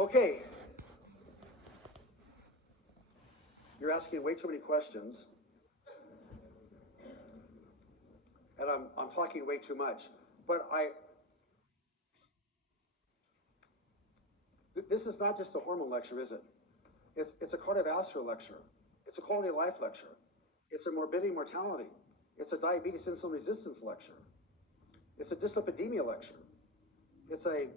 Okay. You're asking way too many questions, and I'm talking way too much. But this is not just a hormone lecture, is it? It's a cardiovascular lecture. It's a quality of life lecture. It's a morbidity mortality. It's a diabetes insulin resistance lecture. It's a dyslipidemia lecture. It's a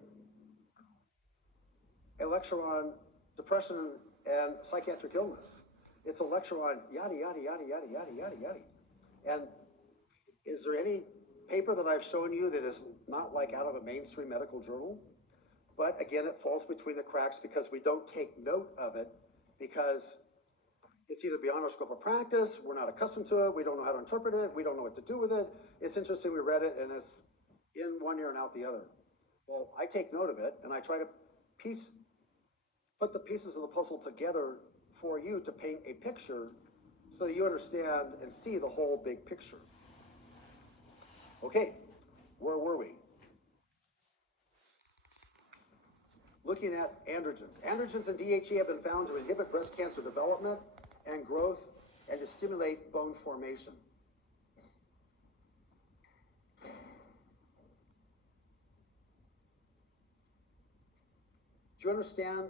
lecture on depression and psychiatric illness. It's a lecture on yada, yada, yada, yada, yada, yada, yada. And is there any paper that I've shown you that is not like out of a mainstream medical journal? But again, it falls between the cracks because we don't take note of it, because it's either beyond our scope of practice, we're not accustomed to it, we don't know how to interpret it, we don't know what to do with it. It's interesting, we read it and it's in one ear and out the other. Well, I take note of it and I try to put the pieces of the puzzle together for you to paint a picture so that you understand and see the whole big picture. Okay, where were we? Looking at androgens. Androgens and DHEA have been found to inhibit breast cancer development and growth and to stimulate bone formation. Do you understand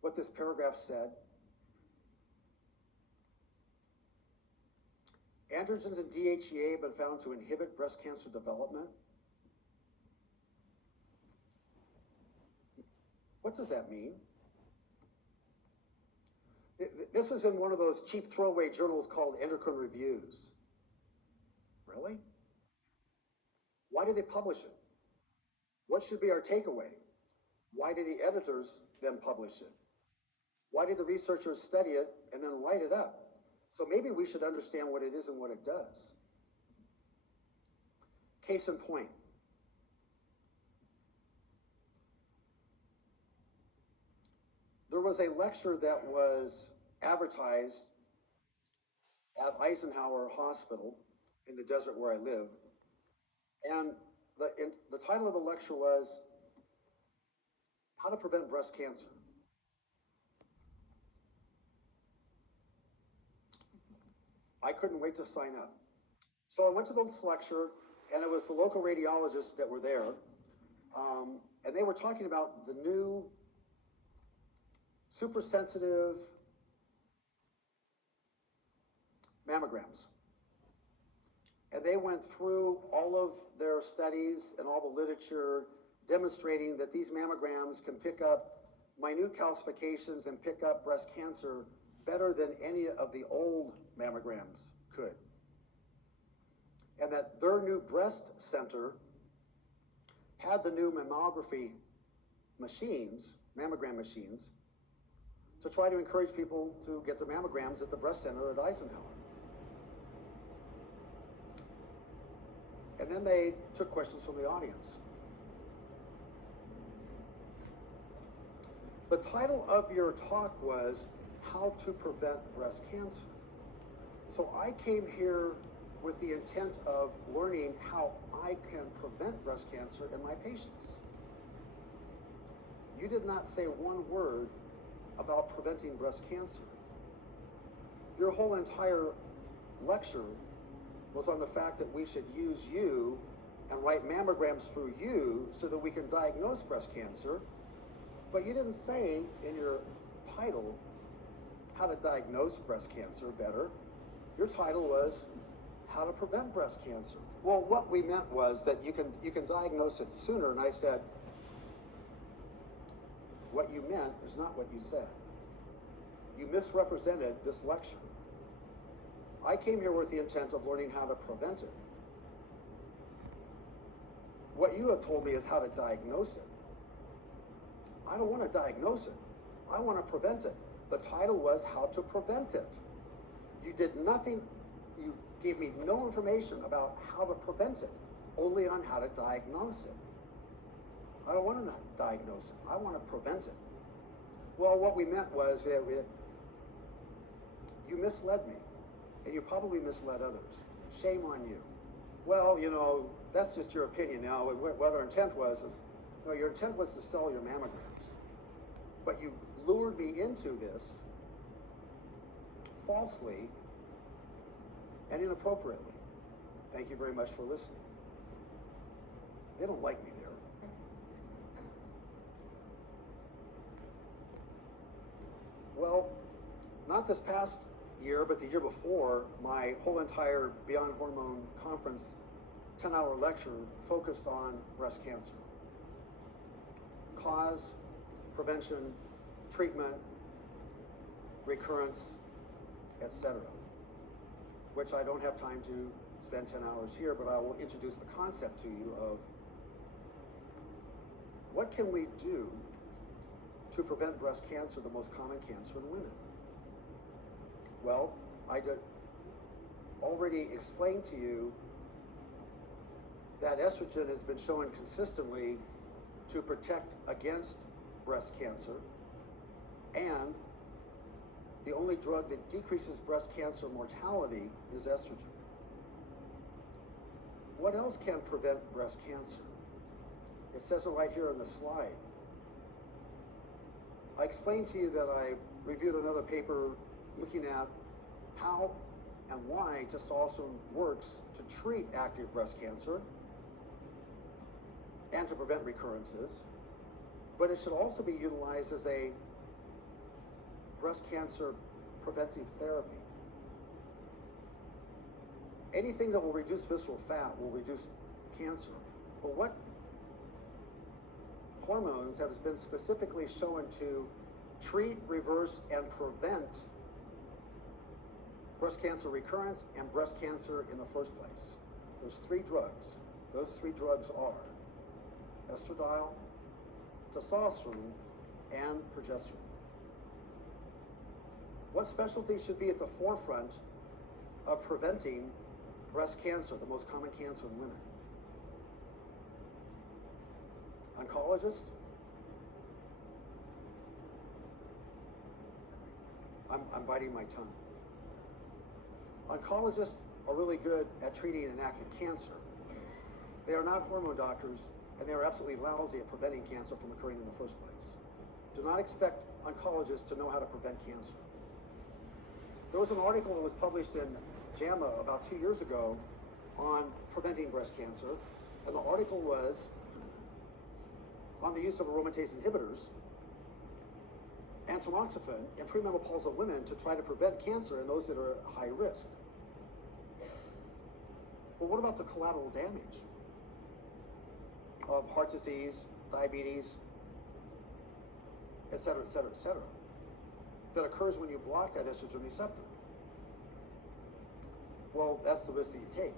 what this paragraph said? Androgens and DHEA have been found to inhibit breast cancer development. What does that mean? This is in one of those cheap throwaway journals called Endocrine Reviews. Really? Why do they publish it? What should be our takeaway? Why do the editors then publish it? Why do the researchers study it and then write it up? So maybe we should understand what it is and what it does. Case in point. There was a lecture that was advertised at Eisenhower Hospital in the desert where I live. And the title of the lecture was How to Prevent Breast Cancer. I couldn't wait to sign up. So I went to this lecture, and it was the local radiologists that were there. And they were talking about the new super sensitive mammograms. And they went through all of their studies and all the literature demonstrating that these mammograms can pick up minute calcifications and pick up breast cancer better than any of the old mammograms could. And that their new breast center had the new mammography machines, mammogram machines, to try to encourage people to get their mammograms at the breast center at Eisenhower. And then they took questions from the audience. The title of your talk was How to Prevent Breast Cancer. So I came here with the intent of learning how I can prevent breast cancer in my patients. You did not say one word about preventing breast cancer. Your whole entire lecture was on the fact that we should use you and write mammograms through you so that we can diagnose breast cancer. But you didn't say in your title how to diagnose breast cancer better. Your title was How to Prevent Breast Cancer. Well, what we meant was that you can diagnose it sooner, and I said, what you meant is not what you said. You misrepresented this lecture. I came here with the intent of learning how to prevent it. What you have told me is how to diagnose it. I don't want to diagnose it. I want to prevent it. The title was How to Prevent It. You did nothing, you gave me no information about how to prevent it, only on how to diagnose it. I don't want to diagnose it. I want to prevent it. Well, what we meant was you misled me, and you probably misled others. Shame on you. Well, that's just your opinion now. What our intent was is No, your intent was to sell your mammograms. But you lured me into this falsely and inappropriately. Thank you very much for listening. They don't like me there. Well, not this past year, but the year before, my whole entire Beyond Hormone conference 10-hour lecture focused on breast cancer. Cause, prevention, treatment, recurrence, etc. Which I don't have time to spend 10 hours here, but I will introduce the concept to you of what can we do to prevent breast cancer, the most common cancer in women. Well, I did already explained to you that estrogen has been shown consistently to protect against breast cancer, and the only drug that decreases breast cancer mortality is estrogen. What else can prevent breast cancer? It says it right here on the slide. I explained to you that I've reviewed another paper looking at how and why testosterone works to treat active breast cancer and to prevent recurrences, but it should also be utilized as a breast cancer preventive therapy. Anything that will reduce visceral fat will reduce cancer, but what hormones have been specifically shown to treat, reverse, and prevent breast cancer recurrence and breast cancer in the first place? There's 3 drugs. Those 3 drugs are estradiol, testosterone, and progesterone. What specialty should be at the forefront of preventing breast cancer, the most common cancer in women? Oncologist? I'm biting my tongue. Oncologists are really good at treating an active cancer. They are not hormone doctors, and they are absolutely lousy at preventing cancer from occurring in the first place. Do not expect oncologists to know how to prevent cancer. There was an article that was published in JAMA about 2 years ago on preventing breast cancer, and the article was on the use of aromatase inhibitors and tamoxifen in premenopausal women to try to prevent cancer in those that are at high risk. But what about the collateral damage of heart disease, diabetes, et cetera, that occurs when you block that estrogen receptor? Well, that's the risk that you take.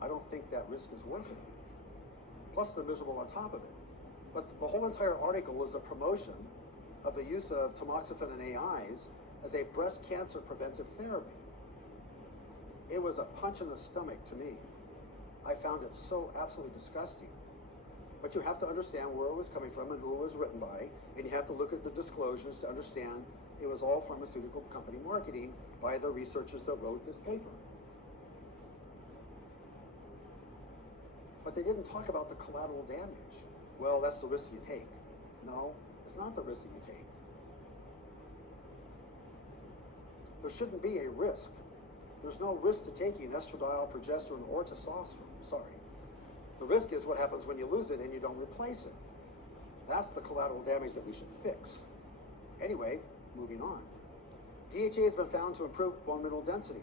I don't think that risk is worth it. Plus, they're miserable on top of it. But the whole entire article is a promotion of the use of tamoxifen and AIs as a breast cancer preventive therapy. It was a punch in the stomach to me. I found it so absolutely disgusting. But you have to understand where it was coming from and who it was written by, and you have to look at the disclosures to understand it was all pharmaceutical company marketing by the researchers that wrote this paper. But they didn't talk about the collateral damage. Well, that's the risk you take. No, it's not the risk that you take. There shouldn't be a risk. There's no risk to taking estradiol, progesterone, or testosterone. Sorry. The risk is what happens when you lose it and you don't replace it. That's the collateral damage that we should fix. Anyway, moving on. DHA has been found to improve bone mineral density.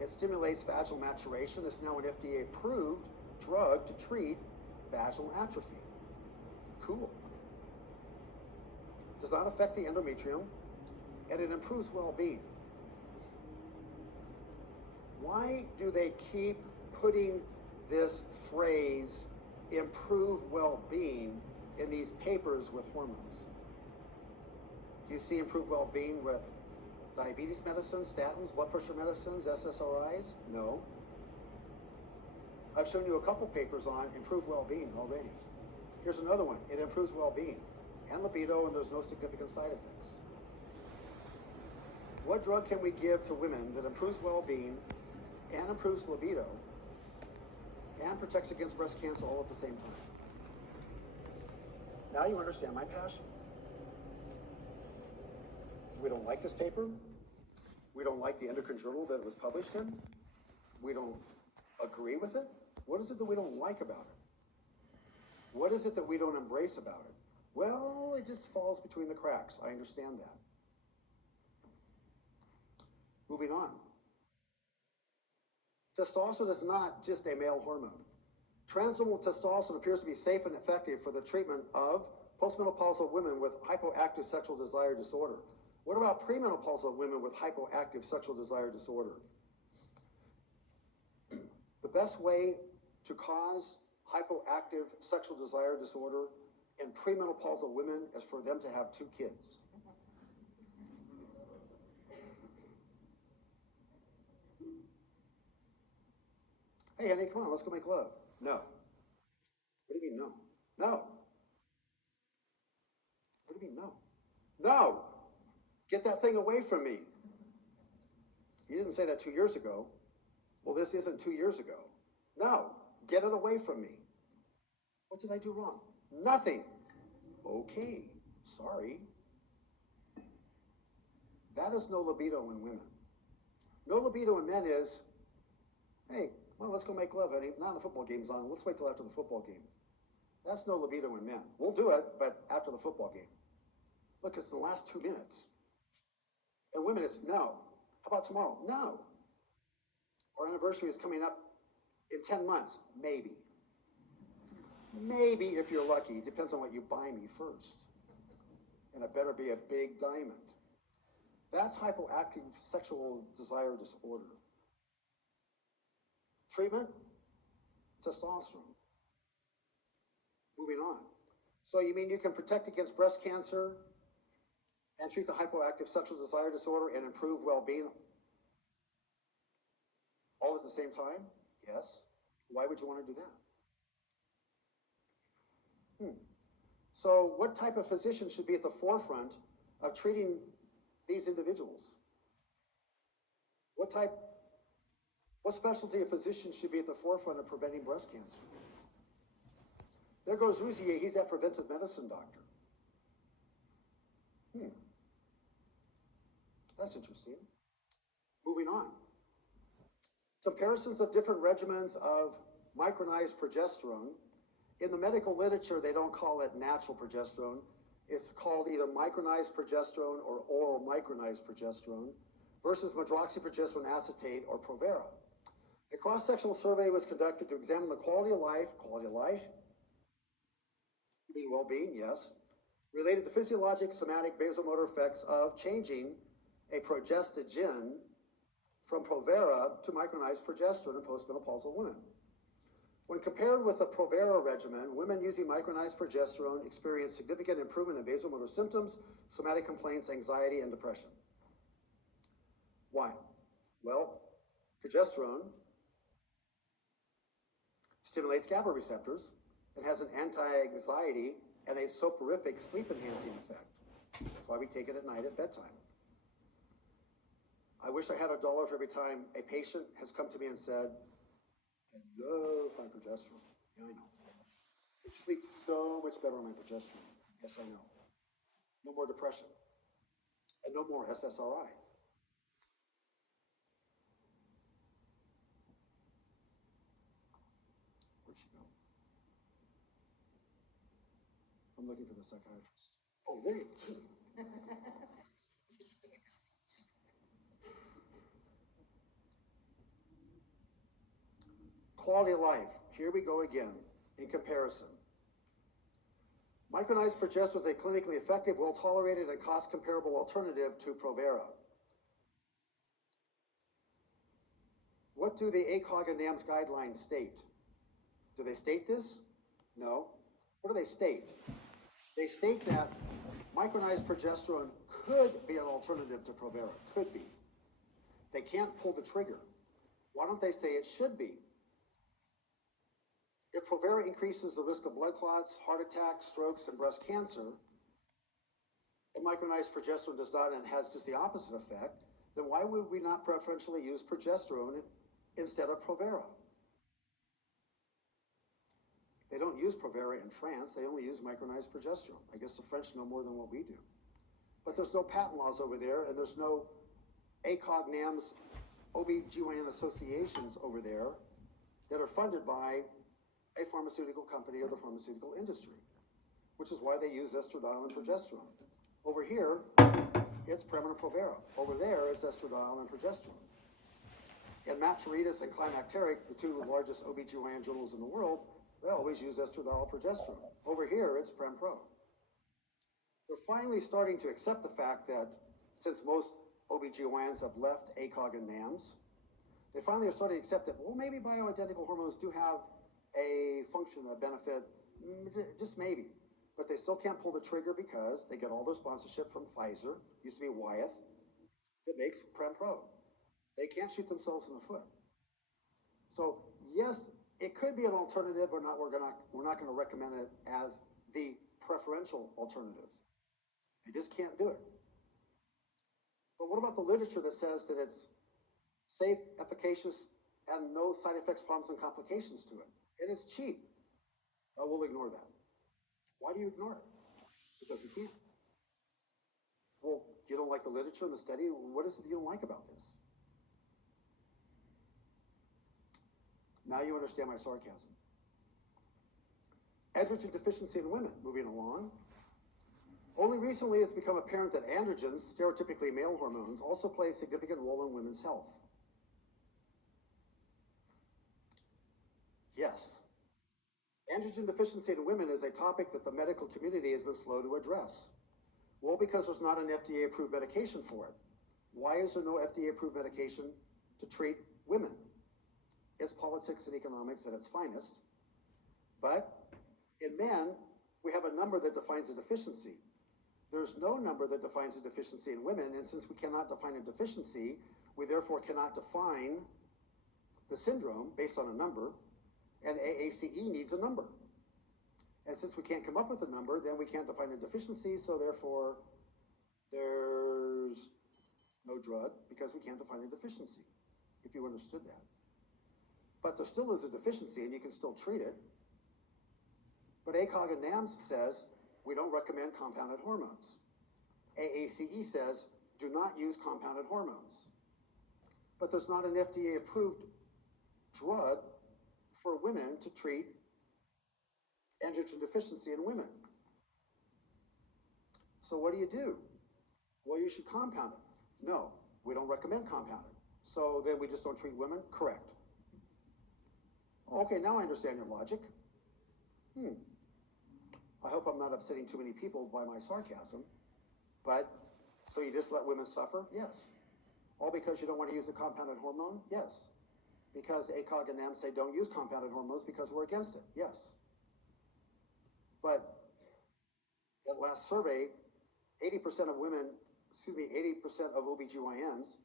It stimulates vaginal maturation. It's now an FDA-approved drug to treat vaginal atrophy. Cool. Does not affect the endometrium, and it improves well-being. Why do they keep putting this phrase, improve well-being, in these papers with hormones? Do you see improved well-being with diabetes medicines, statins, blood pressure medicines, SSRIs? No. I've shown you a couple papers on improved well-being already. Here's another one. It improves well-being and libido, and there's no significant side effects. What drug can we give to women that improves well-being and improves libido and protects against breast cancer all at the same time? Now you understand my passion. We don't like this paper. We don't like the endocrine journal that it was published in. We don't agree with it. What is it that we don't like about it? What is it that we don't embrace about it? Well, it just falls between the cracks. I understand that. Moving on. Testosterone is not just a male hormone. Transdermal testosterone appears to be safe and effective for the treatment of postmenopausal women with hypoactive sexual desire disorder. What about premenopausal women with hypoactive sexual desire disorder? The best way to cause hypoactive sexual desire disorder in premenopausal women is for them to have 2 kids. Hey, honey, come on, let's go make love. No. What do you mean, no? No. What do you mean, no? No! Get that thing away from me. You didn't say that 2 years ago. Well, this isn't 2 years ago. No, get it away from me. What did I do wrong? Nothing. Okay, sorry. That is no libido in women. No libido in men is, hey, well, let's go make love, honey. Now the football game's on. Let's wait till after the football game. That's no libido in men. We'll do it, but after the football game. Look, it's the last 2 minutes. And women, it's no. How about tomorrow? No. Our anniversary is coming up in 10 months. Maybe. Maybe if you're lucky. Depends on what you buy me first. And it better be a big diamond. That's hypoactive sexual desire disorder. Treatment? Testosterone. Moving on. So you mean you can protect against breast cancer and treat the hypoactive sexual desire disorder and improve well-being all at the same time? Yes. Why would you want to do that? So what type of physician should be at the forefront of treating these individuals? What specialty of physician should be at the forefront of preventing breast cancer? There goes Rousier, he's that preventive medicine doctor. That's interesting. Moving on. Comparisons of different regimens of micronized progesterone. In the medical literature, they don't call it natural progesterone. It's called either micronized progesterone or oral micronized progesterone versus medroxyprogesterone acetate or Provera. A cross-sectional survey was conducted to examine the quality of life, you mean well-being, yes, related to physiologic, somatic, vasomotor effects of changing a progestogen from Provera to micronized progesterone in postmenopausal women. When compared with the Provera regimen, women using micronized progesterone experienced significant improvement in vasomotor symptoms, somatic complaints, anxiety, and depression. Why? Well, progesterone stimulates GABA receptors and has an anti-anxiety and a soporific sleep-enhancing effect. That's why we take it at night at bedtime. I wish I had $1 for every time a patient has come to me and said, I love my progesterone. Yeah, I know. I sleep so much better on my progesterone. Yes, I know. No more depression. And no more SSRI. Where'd she go? I'm looking for the psychiatrist. Oh, there you go. Quality of life. Here we go again, in comparison. Micronized progesterone is a clinically effective, well-tolerated, and cost-comparable alternative to Provera. What do the ACOG and NAMS guidelines state? Do they state this? No. What do they state? They state that micronized progesterone could be an alternative to Provera. Could be. They can't pull the trigger. Why don't they say it should be? If Provera increases the risk of blood clots, heart attacks, strokes, and breast cancer, and micronized progesterone does not and has just the opposite effect, then why would we not preferentially use progesterone instead of Provera? They don't use Provera in France. They only use micronized progesterone. I guess the French know more than what we do. But there's no patent laws over there, and there's no ACOG, NAMS, OBGYN associations over there that are funded by a pharmaceutical company or the pharmaceutical industry, which is why they use estradiol and progesterone. Over here, it's Prem and Provera. Over there is estradiol and progesterone. In Maturitas and Climacteric, the two largest OBGYN journals in the world, they always use estradiol progesterone. Over here, it's Prem-Pro. They're finally starting to accept the fact that since most OBGYNs have left ACOG and NAMS, they finally are starting to accept that, well, maybe bioidentical hormones do have a function, a benefit, just maybe. But they still can't pull the trigger because they get all their sponsorship from Pfizer, used to be Wyeth, that makes Prem-Pro. They can't shoot themselves in the foot. So yes, it could be an alternative, but we're not going to recommend it as the preferential alternative. They just can't do it. But what about the literature that says that it's safe, efficacious, and no side effects, problems, and complications to it? And it's cheap. We'll ignore that. Why do you ignore it? Because we can't. Well, you don't like the literature and the study? What is it you don't like about this? Now you understand my sarcasm. Androgen deficiency in women, moving along. Only recently it's become apparent that androgens, stereotypically male hormones, also play a significant role in women's health. Yes. Androgen deficiency in women is a topic that the medical community has been slow to address. Well, because there's not an FDA-approved medication for it. Why is there no FDA-approved medication to treat women? It's politics and economics at its finest. But in men, we have a number that defines a deficiency. There's no number that defines a deficiency in women, and since we cannot define a deficiency, we therefore cannot define the syndrome based on a number, and AACE needs a number. And since we can't come up with a number, then we can't define a deficiency, so therefore there's no drug because we can't define a deficiency, if you understood that. But there still is a deficiency and you can still treat it. But ACOG and NAMS says we don't recommend compounded hormones. AACE says do not use compounded hormones. But there's not an FDA-approved drug for women to treat androgen deficiency in women. So what do? Well, you should compound it. No, we don't recommend compounded. So then we just don't treat women? Correct. Okay, now I understand your logic. I hope I'm not upsetting too many people by my sarcasm. But, so you just let women suffer? Yes. All because you don't want to use a compounded hormone? Yes. Because ACOG and NAMS say don't use compounded hormones because we're against it? Yes. But at last survey, 80% of women, 80% of OBGYNs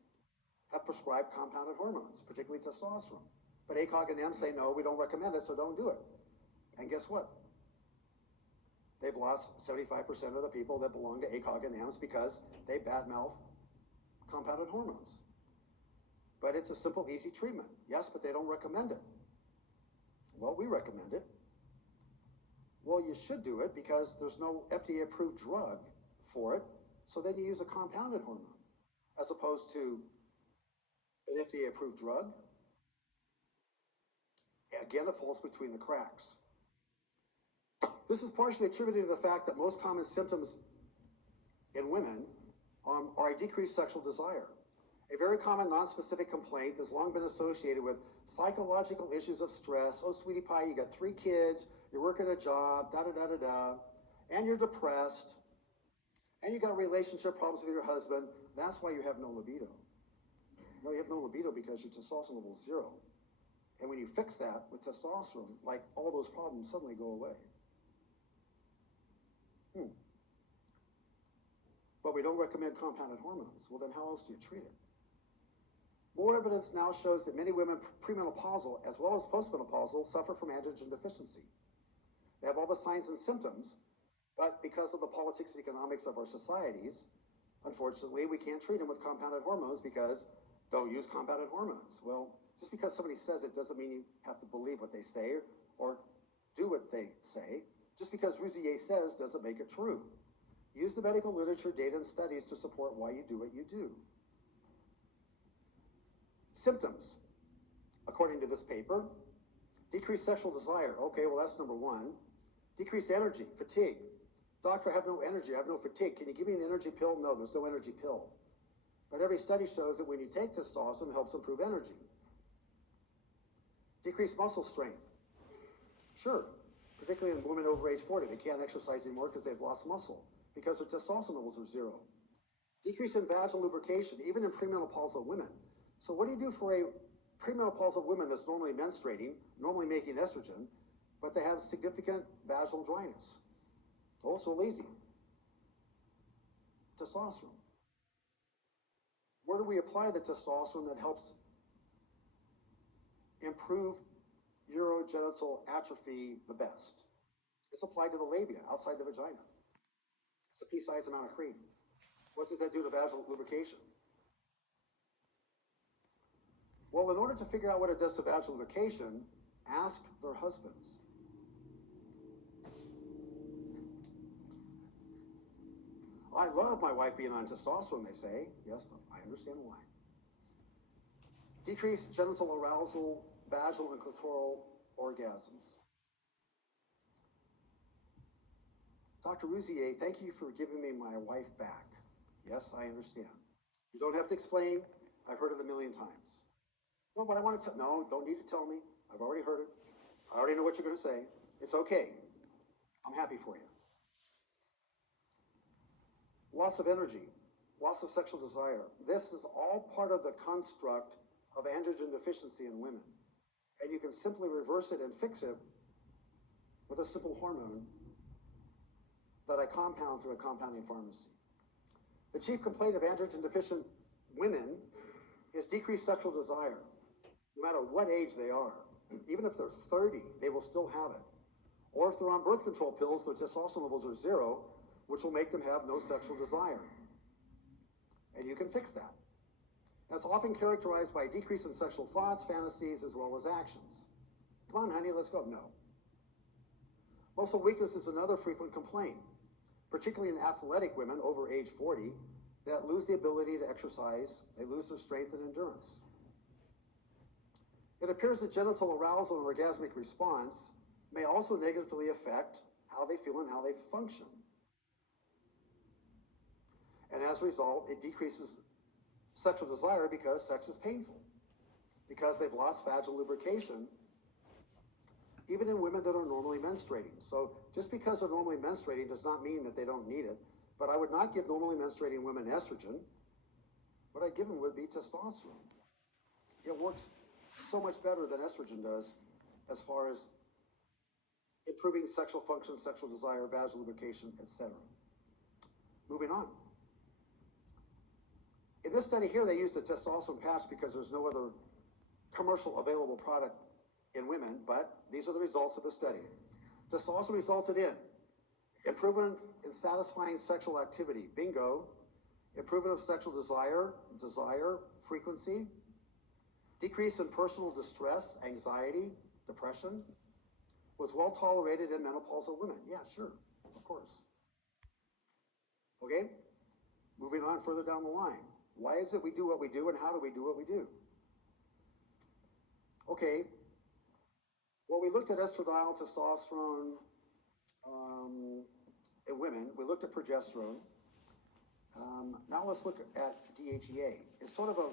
have prescribed compounded hormones, particularly testosterone. But ACOG and NAMS say, no, we don't recommend it, so don't do it. And guess what? They've lost 75% of the people that belong to ACOG and NAMS because they badmouth compounded hormones. But it's a simple, easy treatment. Yes, but they don't recommend it. Well, we recommend it. Well, you should do it because there's no FDA-approved drug for it, so then you use a compounded hormone as opposed to an FDA-approved drug. Again, it falls between the cracks. This is partially attributed to the fact that most common symptoms in women are a decreased sexual desire. A very common non-specific complaint has long been associated with psychological issues of stress. Oh, sweetie pie, you got 3 kids, you're working a job, da-da-da-da-da, and you're depressed, and you got relationship problems with your husband. That's why you have no libido. No, you have no libido because your testosterone level is 0. And when you fix that with testosterone, like all those problems suddenly go away. But we don't recommend compounded hormones. Well, then how else do you treat it? More evidence now shows that many women premenopausal as well as postmenopausal suffer from androgen deficiency. They have all the signs and symptoms, but because of the politics and economics of our societies, unfortunately, we can't treat them with compounded hormones because don't use compounded hormones. Well, just because somebody says it doesn't mean you have to believe what they say or do what they say. Just because Rousier says doesn't make it true. Use the medical literature, data, and studies to support why you do what you do. Symptoms, according to this paper: decreased sexual desire. Okay, well, that's number one. Decreased energy, fatigue. Doctor, I have no energy, I have no fatigue. Can you give me an energy pill? No, there's no energy pill. But every study shows that when you take testosterone, it helps improve energy. Decreased muscle strength. Sure, particularly in women over age 40. They can't exercise anymore because they've lost muscle because their testosterone levels are zero. Decrease in vaginal lubrication, even in premenopausal women. So what do you do for a premenopausal woman that's normally menstruating, normally making estrogen, but they have significant vaginal dryness? Also lazy. Testosterone. Where do we apply the testosterone that helps improve urogenital atrophy the best? It's applied to the labia, outside the vagina. It's a pea-sized amount of cream. What does that do to vaginal lubrication? Well, in order to figure out what it does to vaginal lubrication, ask their husbands. I love my wife being on testosterone, they say. Yes, I understand why. Decreased genital arousal, vaginal and clitoral orgasms. Dr. Rousier, thank you for giving me my wife back. Yes, I understand. You don't have to explain. I've heard it a million times. No, but I want to tell, no, don't need to tell me. I've already heard it. I already know what you're going to say. It's okay. I'm happy for you. Loss of energy, loss of sexual desire. This is all part of the construct of androgen deficiency in women. And you can simply reverse it and fix it with a simple hormone that I compound through a compounding pharmacy. The chief complaint of androgen deficient women is decreased sexual desire, no matter what age they are. Even if they're 30, they will still have it. Or if they're on birth control pills, their testosterone levels are zero, which will make them have no sexual desire. And you can fix that. That's often characterized by a decrease in sexual thoughts, fantasies, as well as actions. Come on, honey, let's go. No. Muscle weakness is another frequent complaint, particularly in athletic women over age 40 that lose the ability to exercise. They lose their strength and endurance. It appears that genital arousal and orgasmic response may also negatively affect how they feel and how they function. And as a result, it decreases sexual desire because sex is painful, because they've lost vaginal lubrication, even in women that are normally menstruating. So just because they're normally menstruating does not mean that they don't need it, but I would not give normally menstruating women estrogen. What I'd give them would be testosterone. It works so much better than estrogen does as far as improving sexual function, sexual desire, vaginal lubrication, etc. Moving on. In this study here, they used the testosterone patch because there's no other commercial available product in women, but these are the results of the study. Testosterone resulted in improvement in satisfying sexual activity, bingo, improvement of sexual desire, frequency, decrease in personal distress, anxiety, depression, was well tolerated in menopausal women. Yeah, sure, of course. Okay, moving on further down the line. Why is it we do what we do, and how do we do what we do? Okay, well, we looked at estradiol, testosterone in women. We looked at progesterone. Now let's look at DHEA. It's sort of a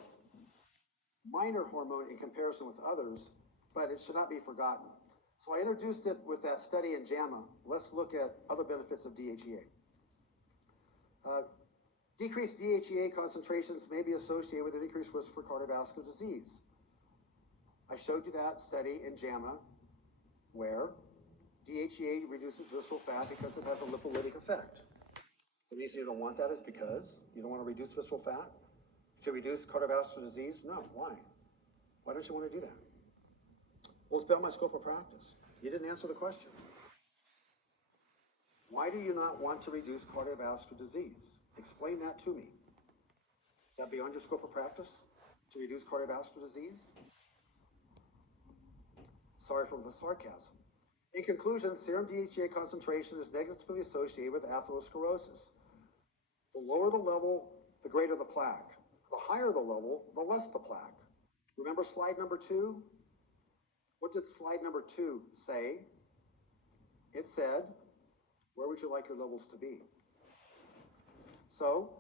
minor hormone in comparison with others, but it should not be forgotten. So I introduced it with that study in JAMA. Let's look at other benefits of DHEA. Decreased DHEA concentrations may be associated with an increased risk for cardiovascular disease. I showed you that study in JAMA where DHEA reduces visceral fat because it has a lipolytic effect. The reason you don't want that is because you don't want to reduce visceral fat to reduce cardiovascular disease? No, why? Why don't you want to do that? Well, it's beyond my scope of practice. You didn't answer the question. Why do you not want to reduce cardiovascular disease? Explain that to me. Is that beyond your scope of practice, to reduce cardiovascular disease? Sorry for the sarcasm. In conclusion, serum DHEA concentration is negatively associated with atherosclerosis. The lower the level, the greater the plaque. The higher the level, the less the plaque. Remember slide number 2? What did slide number 2 say? It said, where would you like your levels to be? So,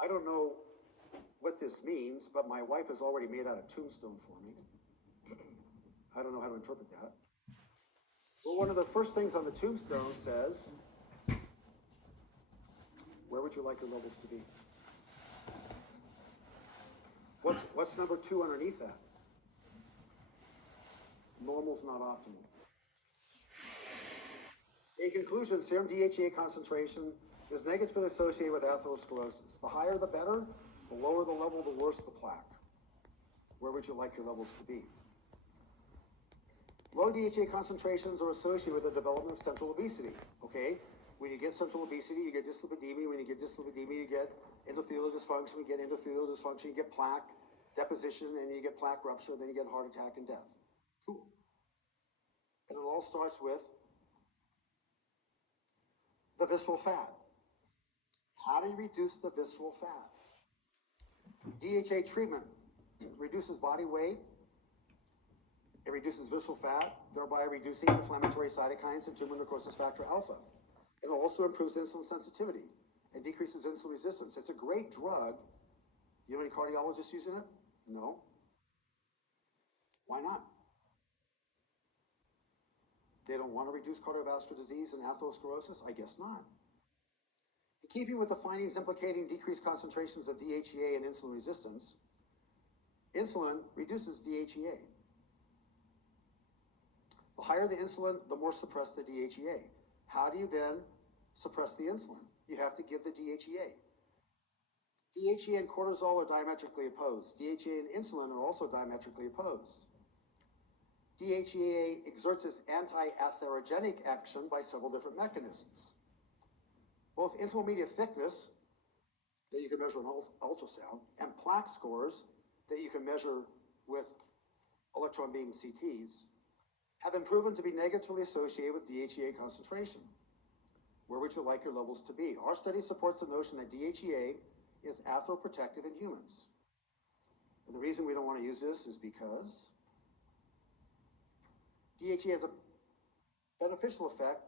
I don't know what this means, but my wife has already made out a tombstone for me. I don't know how to interpret that. Well, one of the first things on the tombstone says, where would you like your levels to be? What's number 2 underneath that? Normal's not optimal. In conclusion, serum DHEA concentration is negatively associated with atherosclerosis. The higher the better, the lower the level, the worse the plaque. Where would you like your levels to be? Low DHEA concentrations are associated with the development of central obesity, okay? When you get central obesity, you get dyslipidemia. When you get dyslipidemia, you get endothelial dysfunction. When you get endothelial dysfunction, you get plaque deposition, and you get plaque rupture, then you get heart attack and death. Cool. And it all starts with the visceral fat. How do you reduce the visceral fat? DHA treatment reduces body weight. It reduces visceral fat, thereby reducing inflammatory cytokines and tumor necrosis factor alpha. It also improves insulin sensitivity and decreases insulin resistance. It's a great drug. You know any cardiologists using it? No. Why not? They don't want to reduce cardiovascular disease and atherosclerosis? I guess not. In keeping with the findings implicating decreased concentrations of DHEA and insulin resistance, insulin reduces DHEA. The higher the insulin, the more suppressed the DHEA. How do you then suppress the insulin? You have to give the DHEA. DHEA and cortisol are diametrically opposed. DHEA and insulin are also diametrically opposed. DHEA exerts its anti-atherogenic action by several different mechanisms. Both intermediate thickness, that you can measure in ultrasound, and plaque scores that you can measure with electron beam CTs, have been proven to be negatively associated with DHEA concentration. Where would you like your levels to be? Our study supports the notion that DHEA is atheroprotective in humans. And the reason we don't want to use this is because DHEA has a beneficial effect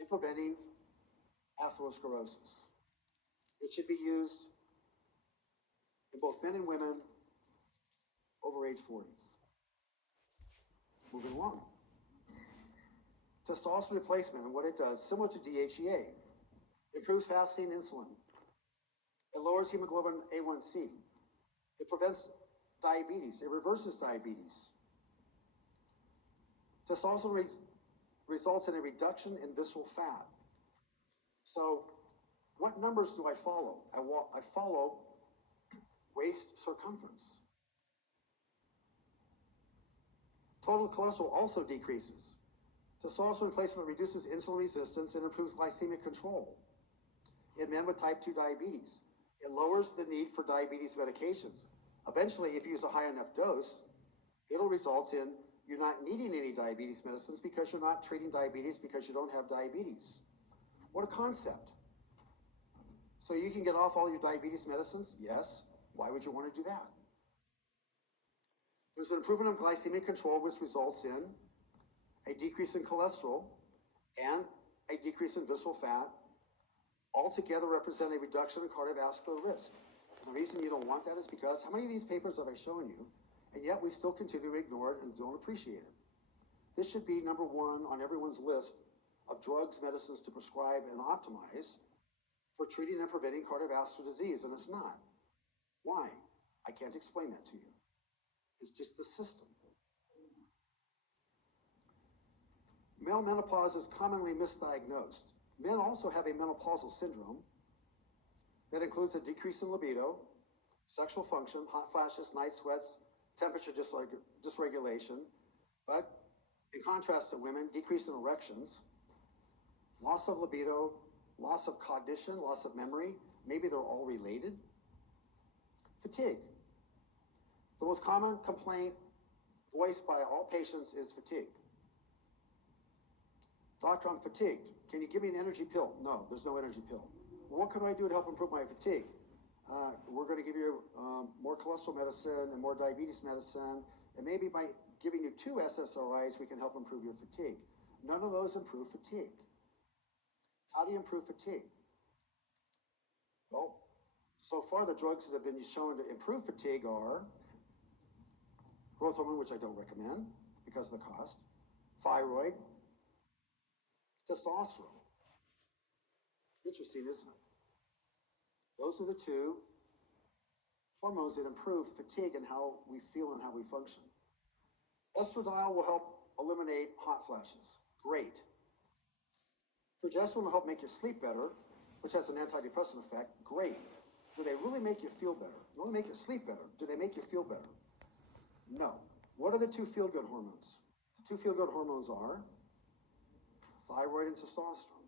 in preventing atherosclerosis. It should be used in both men and women over age 40. Moving along. Testosterone replacement and what it does, similar to DHEA, improves fasting insulin. It lowers hemoglobin A1C. It prevents diabetes. It reverses diabetes. Testosterone results in a reduction in visceral fat. So, what numbers do I follow? I follow waist circumference. Total cholesterol also decreases. Testosterone replacement reduces insulin resistance and improves glycemic control in men with type 2 diabetes. It lowers the need for diabetes medications. Eventually, if you use a high enough dose, it'll result in you not needing any diabetes medicines because you're not treating diabetes because you don't have diabetes. What a concept. So you can get off all your diabetes medicines? Yes. Why would you want to do that? There's an improvement in glycemic control, which results in a decrease in cholesterol and a decrease in visceral fat, altogether represent a reduction in cardiovascular risk. And the reason you don't want that is because how many of these papers have I shown you, and yet we still continue to ignore it and don't appreciate it? This should be number 1 on everyone's list of drugs, medicines to prescribe and optimize for treating and preventing cardiovascular disease, and it's not. Why? I can't explain that to you. It's just the system. Male menopause is commonly misdiagnosed. Men also have a menopausal syndrome that includes a decrease in libido, sexual function, hot flashes, night sweats, temperature dysregulation, but in contrast to women, decrease in erections, loss of libido, loss of cognition, loss of memory. Maybe they're all related. Fatigue. The most common complaint voiced by all patients is fatigue. Doctor, I'm fatigued. Can you give me an energy pill? No, there's no energy pill. What can I do to help improve my fatigue? We're going to give you more cholesterol medicine and more diabetes medicine, and maybe by giving you 2 SSRIs, we can help improve your fatigue. None of those improve fatigue. How do you improve fatigue? Well, so far the drugs that have been shown to improve fatigue are growth hormone, which I don't recommend because of the cost, thyroid, testosterone. Interesting, isn't it? Those are the 2 hormones that improve fatigue and how we feel and how we function. Estradiol will help eliminate hot flashes. Great. Progesterone will help make you sleep better, which has an antidepressant effect. Great. Do they really make you feel better? They only make you sleep better. Do they make you feel better? No. What are the 2 feel-good hormones? The 2 feel-good hormones are thyroid and testosterone.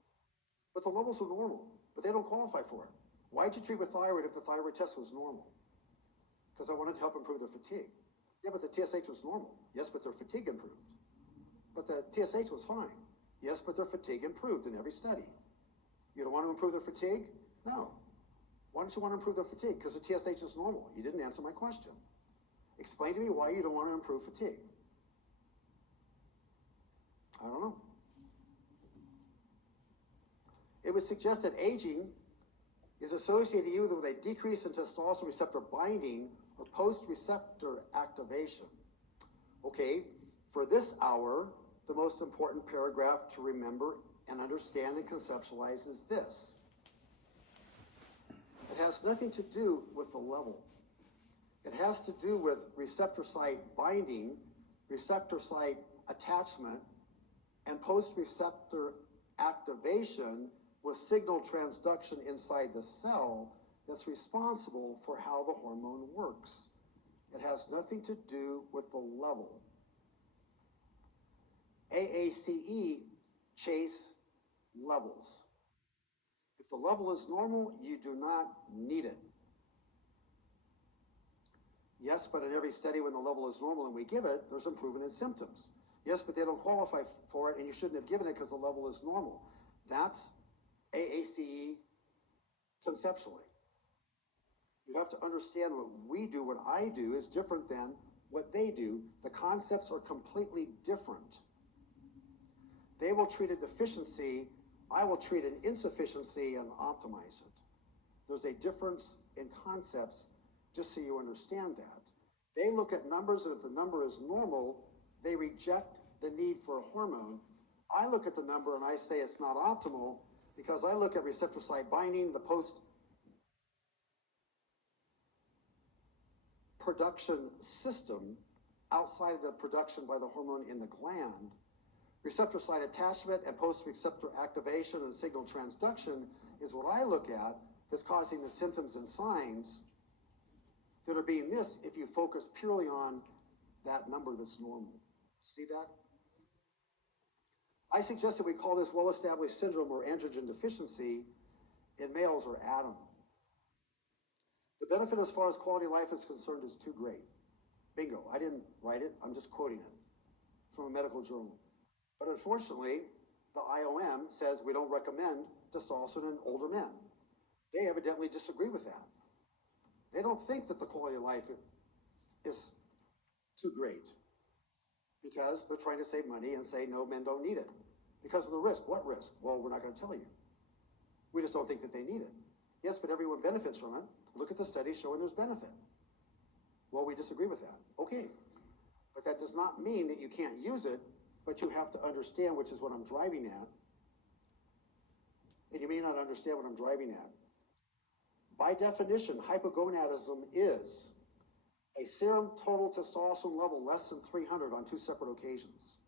But the levels are normal, but they don't qualify for it. Why'd you treat with thyroid if the thyroid test was normal? Because I wanted to help improve their fatigue. Yeah, but the TSH was normal. Yes, but their fatigue improved. But the TSH was fine. Yes, but their fatigue improved in every study. You don't want to improve their fatigue? No. Why don't you want to improve their fatigue? Because the TSH is normal. You didn't answer my question. Explain to me why you don't want to improve fatigue. I don't know. It would suggest that aging is associated either with a decrease in testosterone receptor binding or post-receptor activation. Okay, for this hour, the most important paragraph to remember and understand and conceptualize is this. It has nothing to do with the level. It has to do with receptor site binding, receptor site attachment, and post-receptor activation with signal transduction inside the cell that's responsible for how the hormone works. It has nothing to do with the level. AACE chase levels. If the level is normal, you do not need it. Yes, but in every study when the level is normal and we give it, there's improvement in symptoms. Yes, but they don't qualify for it and you shouldn't have given it because the level is normal. That's AACE conceptually. You have to understand what we do, what I do is different than what they do. The concepts are completely different. They will treat a deficiency, I will treat an insufficiency and optimize it. There's a difference in concepts, just so you understand that. They look at numbers, and if the number is normal, they reject the need for a hormone. I look at the number and I say it's not optimal because I look at receptor site binding, the post-production system outside of the production by the hormone in the gland. Receptor site attachment and post-receptor activation and signal transduction is what I look at that's causing the symptoms and signs that are being missed if you focus purely on that number that's normal. See that? I suggest that we call this well-established syndrome or androgen deficiency in males or ADAM. The benefit as far as quality of life is concerned is too great. Bingo, I didn't write it, I'm just quoting it from a medical journal. But unfortunately, the IOM says we don't recommend testosterone in older men. They evidently disagree with that. They don't think that the quality of life is too great because they're trying to save money and say, no, men don't need it. Because of the risk. What risk? Well, we're not going to tell you. We just don't think that they need it. Yes, but everyone benefits from it. Look at the studies showing there's benefit. Well, we disagree with that. Okay. But that does not mean that you can't use it, but you have to understand, which is what I'm driving at. And you may not understand what I'm driving at. By definition, hypogonadism is a serum total testosterone level less than 300 on 2 separate occasions.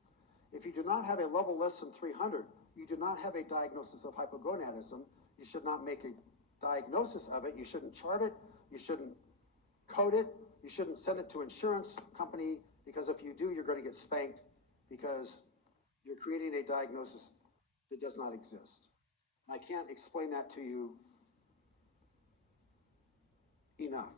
If you do not have a level less than 300, you do not have a diagnosis of hypogonadism. You should not make a diagnosis of it. You shouldn't chart it. You shouldn't code it. You shouldn't send it to insurance company, because if you do, you're going to get spanked because you're creating a diagnosis that does not exist. And I can't explain that to you enough.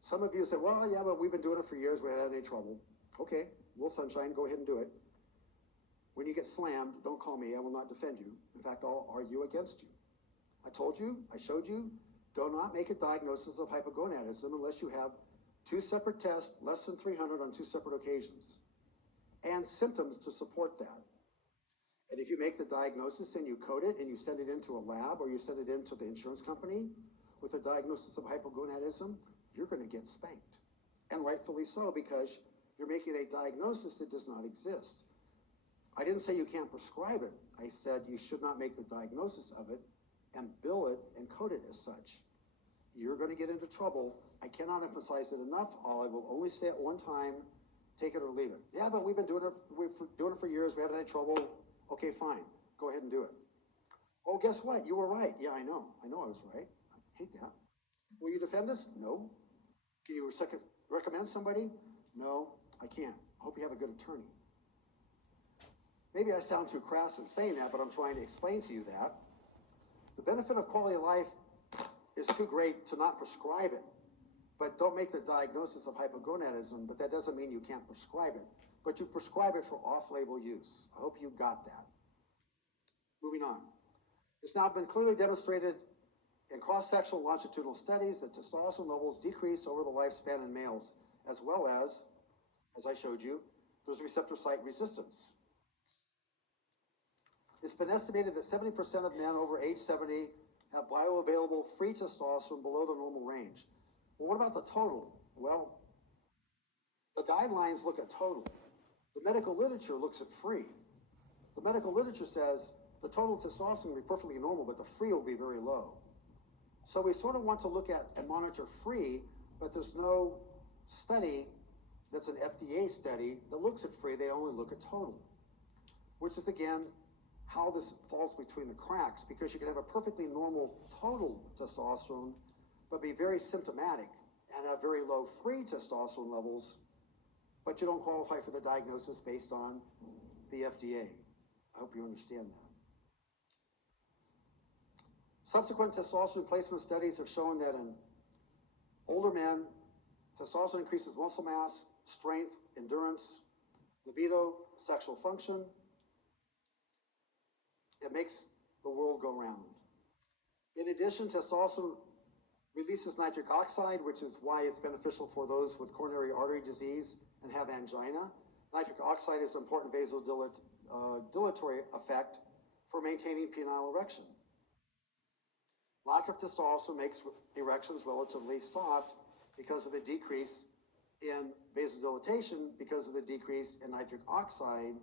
Some of you say, well, yeah, but we've been doing it for years. We haven't had any trouble. Okay, well, sunshine, go ahead and do it. When you get slammed, don't call me. I will not defend you. In fact, I'll argue against you. I told you, I showed you, do not make a diagnosis of hypogonadism unless you have 2 separate tests, less than 300 on 2 separate occasions, and symptoms to support that. And if you make the diagnosis and you code it and you send it into a lab or you send it into the insurance company with a diagnosis of hypogonadism, you're going to get spanked. And rightfully so, because you're making a diagnosis that does not exist. I didn't say you can't prescribe it. I said you should not make the diagnosis of it and bill it and code it as such. You're going to get into trouble. I cannot emphasize it enough. I will only say it one time, take it or leave it. Yeah, but we've been doing it for years. We haven't had trouble. Okay, fine. Go ahead and do it. Oh, guess what? You were right. Yeah, I know. I was right. I hate that. Will you defend us? No. Can you recommend somebody? No, I can't. I hope you have a good attorney. Maybe I sound too crass in saying that, but I'm trying to explain to you that. The benefit of quality of life is too great to not prescribe it. But don't make the diagnosis of hypogonadism, but that doesn't mean you can't prescribe it. But you prescribe it for off-label use. I hope you got that. Moving on. It's now been clearly demonstrated in cross-sectional longitudinal studies that testosterone levels decrease over the lifespan in males, as well as I showed you, there's receptor site resistance. It's been estimated that 70% of men over age 70 have bioavailable free testosterone below the normal range. Well, what about the total? Well, the guidelines look at total. The medical literature looks at free. The medical literature says the total testosterone will be perfectly normal, but the free will be very low. So we sort of want to look at and monitor free, but there's no study that's an FDA study that looks at free. They only look at total, which is, again, how this falls between the cracks, because you can have a perfectly normal total testosterone, but be very symptomatic and have very low free testosterone levels, but you don't qualify for the diagnosis based on the FDA. I hope you understand that. Subsequent testosterone replacement studies have shown that in older men, testosterone increases muscle mass, strength, endurance, libido, sexual function. It makes the world go round. In addition, testosterone releases nitric oxide, which is why it's beneficial for those with coronary artery disease and have angina. Nitric oxide is an important vasodilatory effect for maintaining penile erection. Lack of testosterone makes erections relatively soft because of the decrease in vasodilatation, because of the decrease in nitric oxide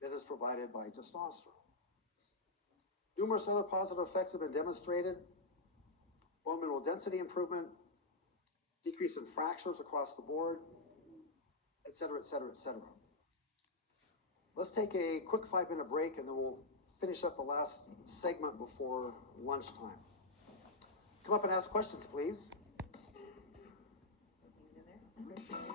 that is provided by testosterone. Numerous other positive effects have been demonstrated. Bone mineral density improvement, decrease in fractures across the board, et cetera, et cetera, et cetera. Let's take a quick 5-minute break and then we'll finish up the last segment before lunchtime. Come up and ask questions, please. In there?